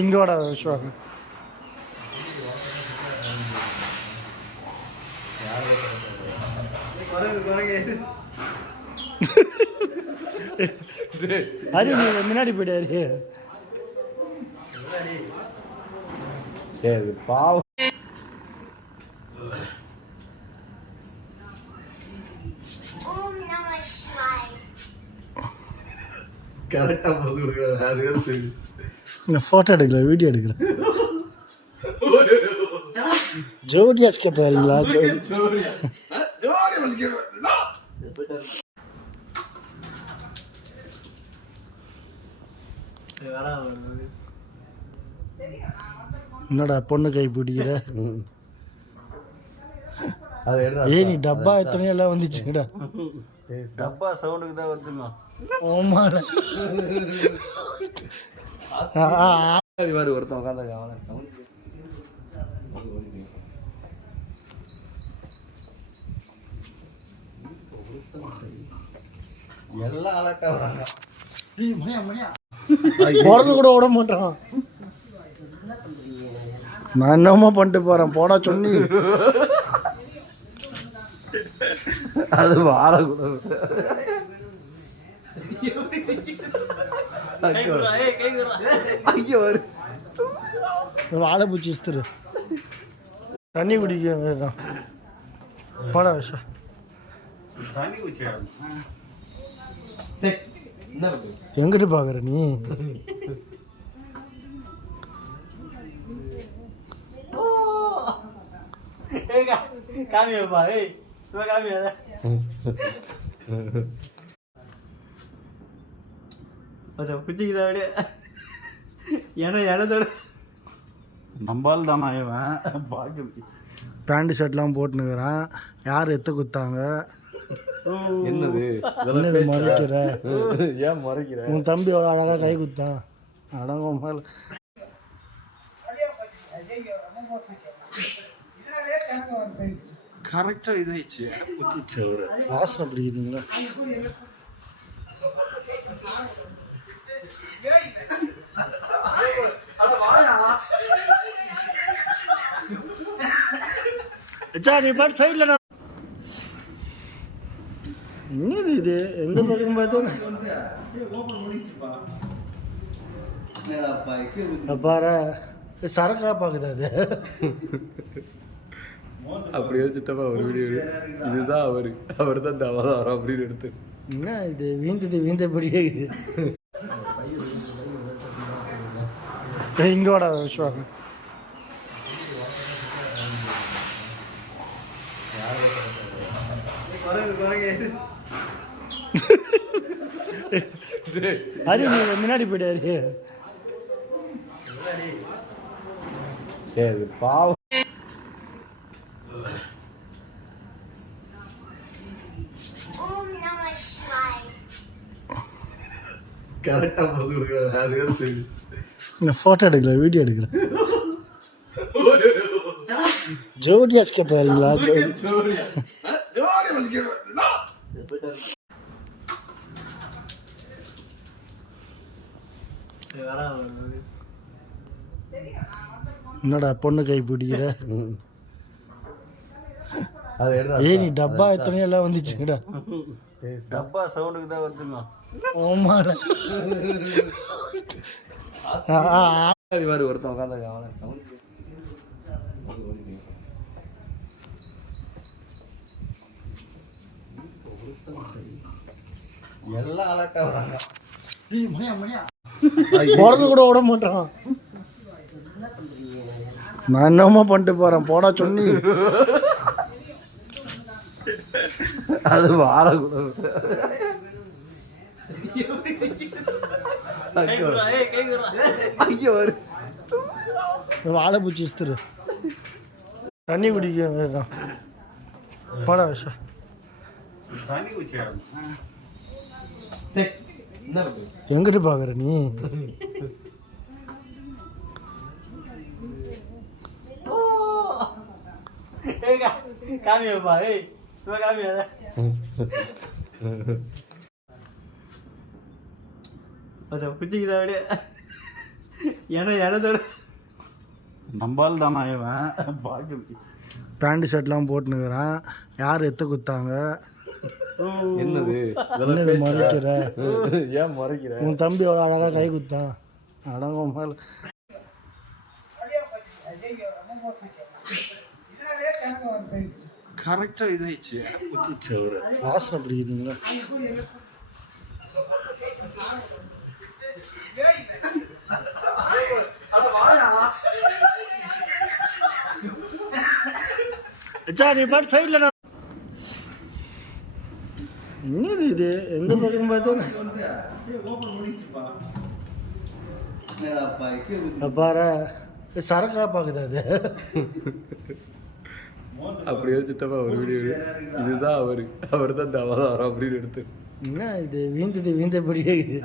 இங்கோட விஷயம் அது நீங்க முன்னாடி போயிட்டாரு பாவம். கரெக்டா போது கொடுக்குறாரு. ஃபோட்டோ எடுக்கல, வீடியோ எடுக்கிறேன். ஜோடியா ஸ்கேப் ஆறீங்களா? என்னடா பொண்ணு கை பிடிக்கிற? ஏய் நீ டப்பா எத்தனையோ எல்லாம் வந்துச்சுங்கடா. டப்பா சவுண்டுக்கு தான் வருதுமா. ஓமால ஒருத்தன் உட்காந்து எல்லாம் அலர்ட்டா வராங்க. பிறகு கூட விட மாட்டான். நான் என்னமா பண்ணிட்டு போறேன், போடா சொன்னி. அது வாழ கூட வாழை பூச்சி இஸ்திரு தண்ணி குடிக்க போடா விஷயம். எங்கிட்டு பாக்குற நீ? காமியப்பா, ஏய் காமியாத. பிடிச்சிக்குதா அப்படியே? எனதோட நம்பால் தானா இவன் பாக்குது. பேண்ட் ஷர்ட்லாம் போட்டுனுக்குறான். யார் எத்த குத்தாங்க? என்னது என்னது மறைக்கிற? ஏன் மறைக்கிற? உன் தம்பி அவ்வளோ அழகாக கை குத்தான். அடங்கும் மேல கரெக்டா இது ஆயிடுச்சு. குத்திச்சு அவரு. வாசனை பிடிக்குதுங்களா? நீ பாட்டு சைட்ல என்னது இது? எந்த பக்கம் பார்த்தா பாரு சரக்கா பாக்குது அது. அப்படி வச்சுட்டப்பா ஒரு வீடியோ. இதுதான் அவர் தான் தவறாரம் அப்படின்னு எடுத்து. என்ன இது வீந்தபடியே இது. இங்கோட விஷயம் அது நீங்க முன்னாடி போயிட்டாரு. பாவம். கரெக்டா போது கொடுக்குறாரு. ஃபோட்டோ எடுக்கல, வீடியோ எடுக்கிறேன். ஜோடியா ஸ்கேப் ஆறீங்களா? என்னடா பொண்ணு கை பிடிக்கிற? ஏய் நீ டப்பா எத்தனையோ எல்லாம் வந்துச்சுங்கடா. டப்பா சவுண்டுக்கு தான் வருதுமா. ஓமால ஒருத்தன் உட்காந்து எல்லாம் அலர்ட்டா வராங்க. பிறகு கூட விட மாட்டான். நான் என்னமா பண்ணிட்டு போறேன், போடா சொன்னி. அது வாழ கூட வாழை பூச்சி இஸ்திரு தண்ணி குடிக்க போடா விஷயம். எங்கிட்டு பாக்குற நீ? காமியப்பா, ஏய் காமியாத. அதை பிடிச்சிக்குதா அப்படியே எனதோட நம்பால் தானா இவன் பார்க்குறது. பேண்ட் ஷர்ட்லாம் போட்டுனுக்குறான். யார் எத்த குத்தாங்க? என்னது என்னது மறைக்கிற? ஏன் மறைக்கிற? உன் தம்பி எவ்வளோ அழகாக கை குத்தான். அடங்கும் மேலே கரெக்டாக இதாயிடுச்சு குத்திச்சு அவரு. வாசனை பிடிக்குதுங்களா? நீ பாட்டு சைடில் என்னது இது? எந்த பக்கம் பார்த்தா பாரு சரக்கா பார்க்குது அது. அப்படியே சித்தப்பா ஒரு வீடியோ இதுதான் அவர் தான் இந்த அவதாரம் அப்படின்னு எடுத்து என்ன இது வீந்தது வீந்தபடியே இது.